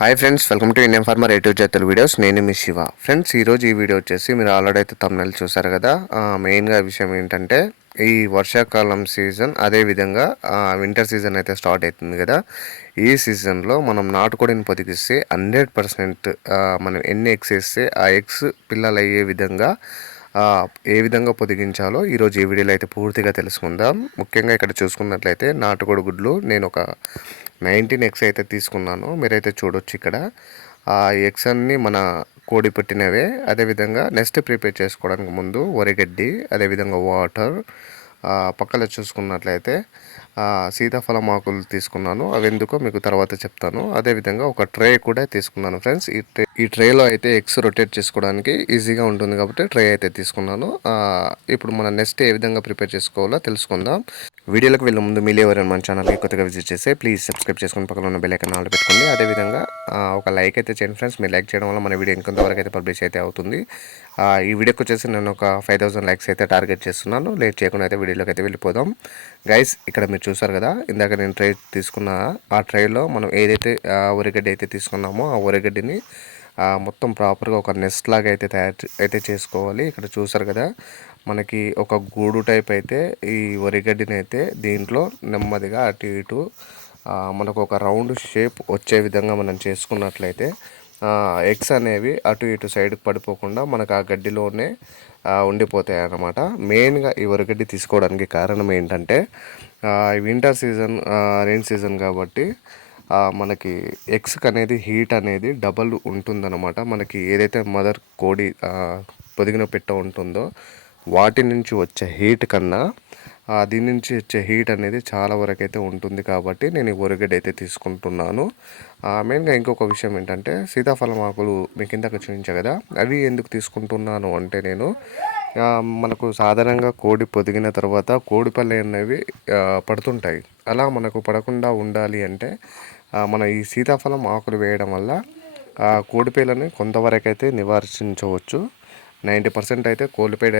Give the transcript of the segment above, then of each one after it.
Hi friends welcome to Indian farmer eight చేతుల videos నేను మీ శివ. ఫ్రెండ్స్ ఈరోజు ఈ వీడియో వచ్చేసి మీరు ఆల్రెడీ అయితే తమిళ చూసారు కదా? మెయిన్గా విషయం ఏంటంటే ఈ వర్షాకాలం సీజన్ అదేవిధంగా వింటర్ సీజన్ అయితే స్టార్ట్ అవుతుంది కదా? ఈ సీజన్లో మనం నాటుకోడిని పొదిగిస్తే హండ్రెడ్ పర్సెంట్ మనం ఎన్ని ఎగ్స్ వేస్తే ఆ ఎగ్స్ పిల్లలు అయ్యే విధంగా ఏ విధంగా పొదిగించాలో ఈరోజు ఈ వీడియోలో అయితే పూర్తిగా తెలుసుకుందాం. ముఖ్యంగా ఇక్కడ చూసుకున్నట్లయితే నాటుకోడి గుడ్లు నేను ఒక నైన్టీన్ ఎగ్స్ అయితే తీసుకున్నాను. మీరైతే చూడొచ్చు ఇక్కడ. ఆ ఎగ్స్ అన్నీ మన కోడి పెట్టినవే. అదేవిధంగా నెక్స్ట్ ప్రిపేర్ చేసుకోవడానికి ముందు వరిగడ్డి అదేవిధంగా వాటర్ పక్కన చూసుకున్నట్లయితే సీతాఫలం ఆకులు తీసుకున్నాను. అవి ఎందుకో మీకు తర్వాత చెప్తాను. అదేవిధంగా ఒక ట్రే కూడా తీసుకున్నాను ఫ్రెండ్స్. ఈ ట్రే ఈ ట్రేలో అయితే ఎగ్స్ రొటేట్ చేసుకోవడానికి ఈజీగా ఉంటుంది కాబట్టి ట్రే అయితే తీసుకున్నాను. ఇప్పుడు మన నెక్స్ట్ ఏ విధంగా ప్రిపేర్ చేసుకోవాలో తెలుసుకుందాం. వీడియోలకు వెళ్ళే ముందు మీరు ఎవరైనా మన ఛానల్కి కొత్తగా విజిట్ చేస్తే ప్లీజ్ సబ్స్క్రైబ్ చేసుకుని పక్కన ఉన్న బెల్ ఐకాన్ ఆల్ పెట్టుకోండి. అదేవిధంగా ఒక లైక్ అయితే చేయండి ఫ్రెండ్స్. మీరు లైక్ చేయడం వల్ల మన వీడియో ఇంకొంతవరకు అయితే పబ్లిష్ అయితే అవుతుంది. ఈ వీడియోకి వచ్చేసి నేను ఒక ఫైవ్ థౌసండ్ లైక్స్ అయితే టార్గెట్ చేస్తున్నాను. లేట్ చేయకుండా అయితే వీడియోలోకి అయితే వెళ్ళిపోదాం. గైస్ ఇక్కడ మీరు చూసారు కదా? ఇందాక నేను ట్రై తీసుకున్న ఆ ట్రైలో మనం ఏదైతే ఆ, ఉరిగడ్డి అయితే తీసుకున్నామో ఆ ఉరిగడ్డిని మొత్తం ప్రాపర్గా ఒక నెస్ట్ లాగా అయితే తయారు అయితే చేసుకోవాలి. ఇక్కడ చూసారు కదా? మనకి ఒక గూడు టైప్ అయితే ఈ వరిగడ్డిని అయితే దీంట్లో నెమ్మదిగా అటు ఇటు మనకు ఒక రౌండ్ షేప్ వచ్చే విధంగా మనం చేసుకున్నట్లయితే ఎగ్స్ అనేవి అటు ఇటు సైడ్కి పడిపోకుండా మనకు ఆ గడ్డిలోనే ఉండిపోతాయి అన్నమాట మెయిన్గా ఈ వరిగడ్డి తీసుకోవడానికి కారణం ఏంటంటే వింటర్ సీజన్ రెయిన్ సీజన్ కాబట్టి మనకి ఎగ్స్కి అనేది హీట్ అనేది డబల్ ఉంటుందన్నమాట. మనకి ఏదైతే మదర్ కోడి పొదిగిన పెట్ట ఉంటుందో వాటి నుంచి వచ్చే హీట్ కన్నా దీని నుంచి వచ్చే హీట్ అనేది చాలా వరకు అయితే ఉంటుంది కాబట్టి నేను ఈ ఒరగడ్డ అయితే తీసుకుంటున్నాను. మెయిన్గా ఇంకొక విషయం ఏంటంటే సీతాఫలం ఆకులు మీకు ఇందాక చూపించా కదా అవి ఎందుకు తీసుకుంటున్నాను అంటే నేను మనకు సాధారణంగా కోడి పొదిగిన తర్వాత కోడిపల్లి అనేవి పడుతుంటాయి. అలా మనకు పడకుండా ఉండాలి అంటే మన ఈ సీతాఫలం ఆకులు వేయడం వల్ల కోడిపేలని కొంతవరకైతే నివారించవచ్చు. నైంటీ పర్సెంట్ అయితే కోడిపేడ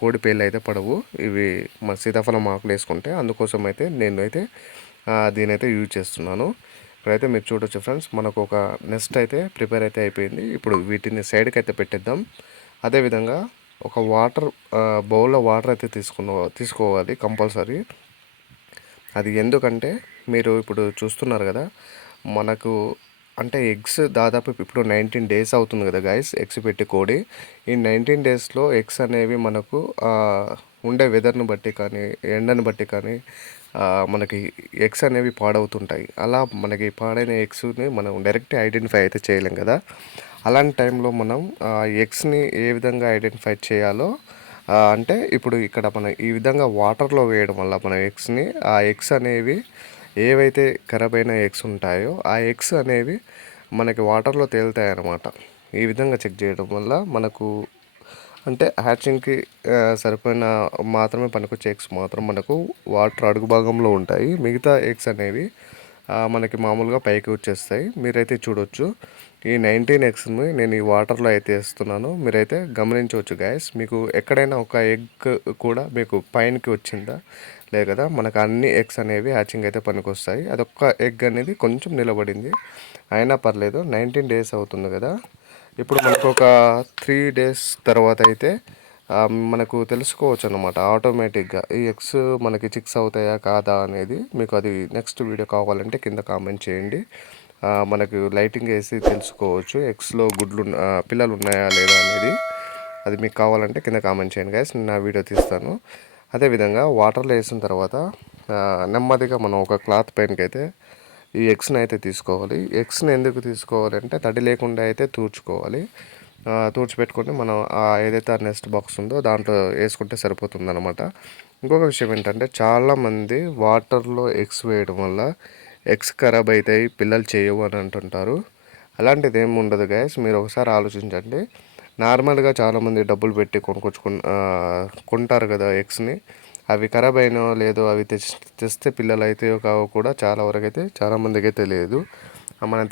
కోడిపేలు అయితే పడవు. ఇవి మన సీతాఫలం ఆకులు వేసుకుంటే అందుకోసం అయితే నేను అయితే దీని అయితే యూజ్ చేస్తున్నాను. ఇప్పుడైతే మీరు చూడొచ్చు ఫ్రెండ్స్ మనకు ఒక నెక్స్ట్ అయితే ప్రిపేర్ అయితే అయిపోయింది. ఇప్పుడు వీటిని సైడ్కి అయితే పెట్టేద్దాం. అదేవిధంగా ఒక వాటర్ బౌల్లో వాటర్ అయితే తీసుకున్న తీసుకోవాలి కంపల్సరీ. అది ఎందుకంటే మీరు ఇప్పుడు చూస్తున్నారు కదా మనకు అంటే ఎగ్స్ దాదాపు ఇప్పుడు నైన్టీన్ డేస్ అవుతుంది కదా గైస్ ఎగ్స్ పెట్టి కోడి. ఈ నైన్టీన్ డేస్లో ఎగ్స్ అనేవి మనకు ఉండే వెదర్ని బట్టి కానీ ఎండని బట్టి కానీ మనకి ఎగ్స్ అనేవి పాడవుతుంటాయి. అలా మనకి పాడైన ఎగ్స్ని మనం డైరెక్ట్ ఐడెంటిఫై అయితే చేయలేం కదా. అలాంటి టైంలో మనం ఆ ఎగ్స్ని ఏ విధంగా ఐడెంటిఫై చేయాలో అంటే ఇప్పుడు ఇక్కడ మనం ఈ విధంగా వాటర్లో వేయడం వల్ల మన ఎగ్స్ని ఆ ఎగ్స్ అనేవి ఏవైతే ఖరాబ్ అయిన ఎగ్స్ ఉంటాయో ఆ ఎగ్స్ అనేవి మనకి వాటర్లో తేలుతాయి అన్నమాట ఈ విధంగా చెక్ చేయడం వల్ల మనకు అంటే హ్యాచింగ్కి సరిపోయిన మాత్రమే పనికొచ్చే ఎగ్స్ మాత్రం మనకు వాటర్ అడుగు భాగంలో ఉంటాయి. మిగతా ఎగ్స్ అనేవి మనకి మామూలుగా పైకి వచ్చేస్తాయి. మీరైతే చూడొచ్చు. ఈ నైన్టీన్ ఎగ్స్ని నేను ఈ వాటర్లో అయితే వేస్తున్నాను. మీరైతే గమనించవచ్చు గాయస్ మీకు ఎక్కడైనా ఒక ఎగ్ కూడా మీకు పైనకి వచ్చిందా? లేదు కదా? మనకు అన్ని ఎగ్స్ అనేవి హ్యాచింగ్ అయితే పనికొస్తాయి. అదొక్క ఎగ్ అనేది కొంచెం నిలబడింది. అయినా పర్లేదు నైన్టీన్ డేస్ అవుతుంది కదా? ఇప్పుడు మనకు ఒక త్రీ డేస్ తర్వాత అయితే మనకు తెలుసుకోవచ్చు అనమాట ఆటోమేటిక్గా ఈ ఎగ్స్ మనకి చిక్స్ అవుతాయా కాదా అనేది మీకు అది నెక్స్ట్ వీడియో కావాలంటే కింద కామెంట్ చేయండి. మనకు లైటింగ్ వేసి తెలుసుకోవచ్చు. ఎగ్స్లో గుడ్లు ఉన్న- పిల్లలు ఉన్నాయా లేదా అనేది అది మీకు కావాలంటే కింద కామెంట్ చేయండి గాయస్ నేను ఆ వీడియో తీస్తాను. అదేవిధంగా వాటర్లో వేసిన తర్వాత నెమ్మదిగా మనం ఒక క్లాత్ పైనకి అయితే ఈ ఎగ్స్ని అయితే తీసుకోవాలి. ఎగ్స్ని ఎందుకు తీసుకోవాలి అంటే తడి లేకుండా అయితే తూర్చుకోవాలి తుడిచిపెట్టుకొని మనం ఏదైతే ఆ నెక్స్ట్ బాక్స్ ఉందో దాంట్లో వేసుకుంటే సరిపోతుంది అనమాట ఇంకొక విషయం ఏంటంటే చాలామంది వాటర్లో ఎగ్స్ వేయడం వల్ల ఎగ్స్ ఖరాబ్ అవుతాయి పిల్లలు చేయవు అని అంటుంటారు. అలాంటిది ఏమి ఉండదు గైస్ మీరు ఒకసారి ఆలోచించండి. నార్మల్గా చాలామంది డబ్బులు పెట్టి కొనుకొచ్చుకు కొంటారు కదా ఎగ్స్ని. అవి ఖరాబ్ అయినో లేదో అవి తెచ్చి తెస్తే పిల్లలు అయితే కావో కూడా చాలా వరకు అయితే చాలామందికి తెలియదు. మనం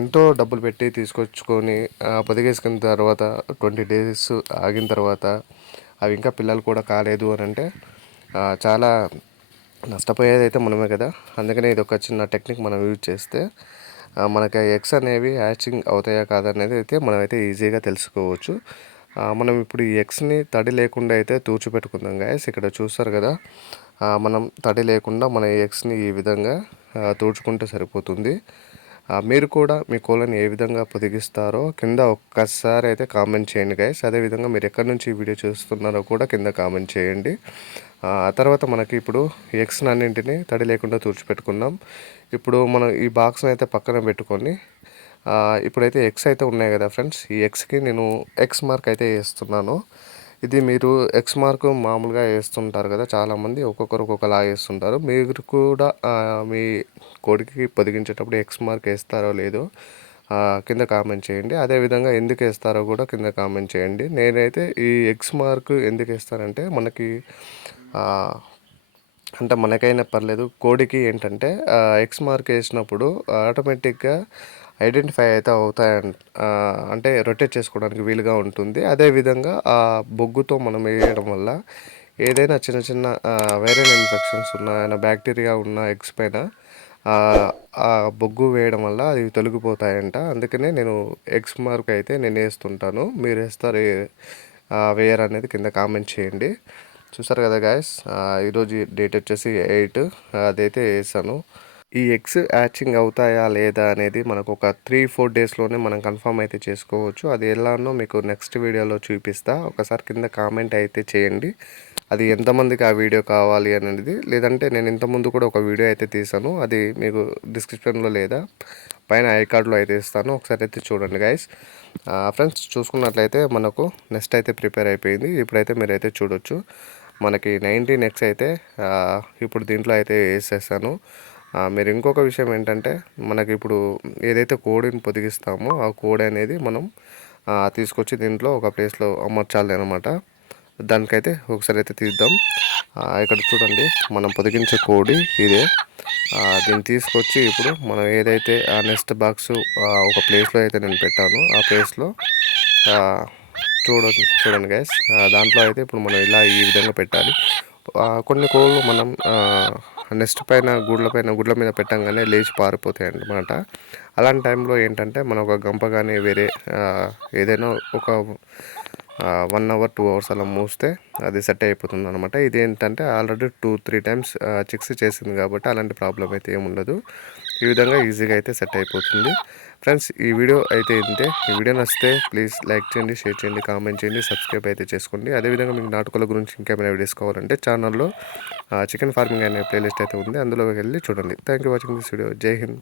ఎంతో డబ్బులు పెట్టి తీసుకొచ్చుకొని బతికేసుకున్న పొదిగేసుకున్న తర్వాత ట్వంటీ డేస్ ఆగిన తర్వాత అవి ఇంకా పిల్లలు కూడా కాలేదు అని అంటే చాలా నష్టపోయేది అయితే మనమే కదా. అందుకనే ఇది ఒక చిన్న టెక్నిక్ మనం యూజ్ చేస్తే ఆ, మనకి ఎగ్స్ అనేవి హ్యాచింగ్ అవుతాయా కాదనేది అయితే మనమైతే ఈజీగా తెలుసుకోవచ్చు. మనం ఇప్పుడు ఈ ఎగ్స్ని తడి లేకుండా అయితే తూర్చిపెట్టుకుందాం గాయస్. ఇక్కడ చూస్తారు కదా మనం తడి లేకుండా మన ఎగ్స్ని ఈ విధంగా తూడ్చుకుంటే సరిపోతుంది. మీరు కూడా మీ కోళ్ళని ఏ విధంగా పొదిగిస్తారో కింద ఒక్కసారి అయితే కామెంట్ చేయండి గైస్ అదేవిధంగా మీరు ఎక్కడి నుంచి ఈ వీడియో చూస్తున్నారో కూడా కింద కామెంట్ చేయండి. ఆ తర్వాత మనకి ఇప్పుడు ఎగ్స్ అన్నింటినీ తడి లేకుండా తుడిచిపెట్టుకున్నాం ఇప్పుడు మనం ఈ బాక్స్ని అయితే పక్కన పెట్టుకొని ఇప్పుడైతే ఎగ్స్ అయితే ఉన్నాయి కదా ఫ్రెండ్స్ ఈ ఎగ్స్కి నేను ఎక్స్ మార్క్ అయితే వేస్తున్నాను. ఇది మీరు ఎక్స్ మార్క్ మామూలుగా వేస్తుంటారు కదా చాలామంది ఒక్కొక్కరు ఒక్కొక్కలా వేస్తుంటారు. మీరు కూడా మీ కోడికి పొదిగించేటప్పుడు ఎక్స్ మార్క్ వేస్తారో లేదో కింద కామెంట్ చేయండి. అదేవిధంగా ఎందుకు వేస్తారో కూడా కింద కామెంట్ చేయండి. నేనైతే ఈ ఎక్స్ మార్క్ ఎందుకు వేస్తానంటే మనకి అంటే మనకైనా పర్లేదు. కోడికి ఏంటంటే ఎక్స్ మార్క్ వేసినప్పుడు ఆటోమేటిక్గా ఐడెంటిఫై అయితే అవుతాయి అంటే రొటేట్ చేసుకోవడానికి వీలుగా ఉంటుంది. అదేవిధంగా ఆ బొగ్గుతో మనం వేయడం వల్ల ఏదైనా చిన్న చిన్న వైరల్ ఇన్ఫెక్షన్స్ ఉన్న ఏమైనా బ్యాక్టీరియా ఉన్న ఎగ్స్ పైన ఆ, బొగ్గు వేయడం వల్ల అవి తొలగిపోతాయంట. అందుకనే నేను ఎగ్స్ మార్క్ అయితే నేను వేస్తుంటాను. మీరు వేస్తారు ఆ, అనేది కింద కామెంట్ చేయండి. చూసారు కదా గాయస్ ఈరోజు డేట్ వచ్చేసి ఎయిట్ అదైతే వేసాను. ఈ ఎగ్స్ హ్యాచింగ్ అవుతాయా లేదా అనేది మనకు ఒక త్రీ ఫోర్ డేస్లోనే మనం కన్ఫర్మ్ అయితే చేసుకోవచ్చు. అది ఎలానో మీకు నెక్స్ట్ వీడియోలో చూపిస్తా. ఒకసారి కింద కామెంట్ అయితే చేయండి. అది ఎంతమందికి ఆ వీడియో కావాలి అనేది. లేదంటే నేను ఇంతకుముందు కూడా ఒక వీడియో అయితే తీసాను. అది మీకు డిస్క్రిప్షన్లో లేదా? పైన ఐ కార్డులో అయితే ఇస్తాను. ఒకసారి అయితే చూడండి గైస్ ఫ్రెండ్స్ చూసుకున్నట్లయితే మనకు నెక్స్ట్ అయితే ప్రిపేర్ అయిపోయింది. ఇప్పుడైతే మీరైతే చూడొచ్చు. మనకి నైన్టీన్ ఎక్స్ అయితే ఇప్పుడు దీంట్లో అయితే వేసేసాను. మీరు ఇంకొక విషయం ఏంటంటే మనకి ఇప్పుడు ఏదైతే కోడిని పొదిగిస్తామో ఆ కోడి అనేది మనం తీసుకొచ్చి దీంట్లో ఒక ప్లేస్లో అమర్చాలి అనమాట దానికైతే ఒకసారి అయితే తీద్దాం. ఇక్కడ చూడండి మనం పొదిగించే కోడి ఇదే. దీన్ని తీసుకొచ్చి ఇప్పుడు మనం ఏదైతే ఆ నెక్స్ట్ బాక్స్ ఒక ప్లేస్లో అయితే నేను పెట్టాను. ఆ ప్లేస్లో చూడండి చూడండి గైస్ దాంట్లో అయితే ఇప్పుడు మనం ఇలా ఈ విధంగా పెట్టాలి. కొన్ని కోళ్ళు మనం నెక్స్ట్ పైన గుడ్ల పైన గుడ్ల మీద పెట్టంగానే లేచి పారిపోతాయి అన్నమాట అలాంటి టైంలో ఏంటంటే మనం ఒక గంప కానీ వేరే ఏదైనా ఒక వన్ అవర్ టూ అవర్స్ అలా మూస్తే అది సెట్ అయిపోతుంది అనమాట ఇది ఏంటంటే already two three times chicks చేసింది కాబట్టి అలాంటి ప్రాబ్లం అయితే ఏముండదు. ఈ విధంగా ఈజీగా అయితే సెట్ అయిపోతుంది. ఫ్రెండ్స్ ఈ వీడియో అయితే ఇంతే. ఈ వీడియో నచ్చితే ప్లీజ్ లైక్ చేయండి షేర్ చేయండి కామెంట్ చేయండి సబ్స్క్రైబ్ అయితే చేసుకోండి. అదేవిధంగా మీకు నాటుకోల గురించి ఇంకేమైనా వీడియోస్ కావాలంటే ఛానల్లో చికెన్ ఫార్మింగ్ అనే ప్లేలిస్ట్ అయితే ఉంది. అందులో వెళ్ళి చూడండి. Thank you watching this video. జై హింద్.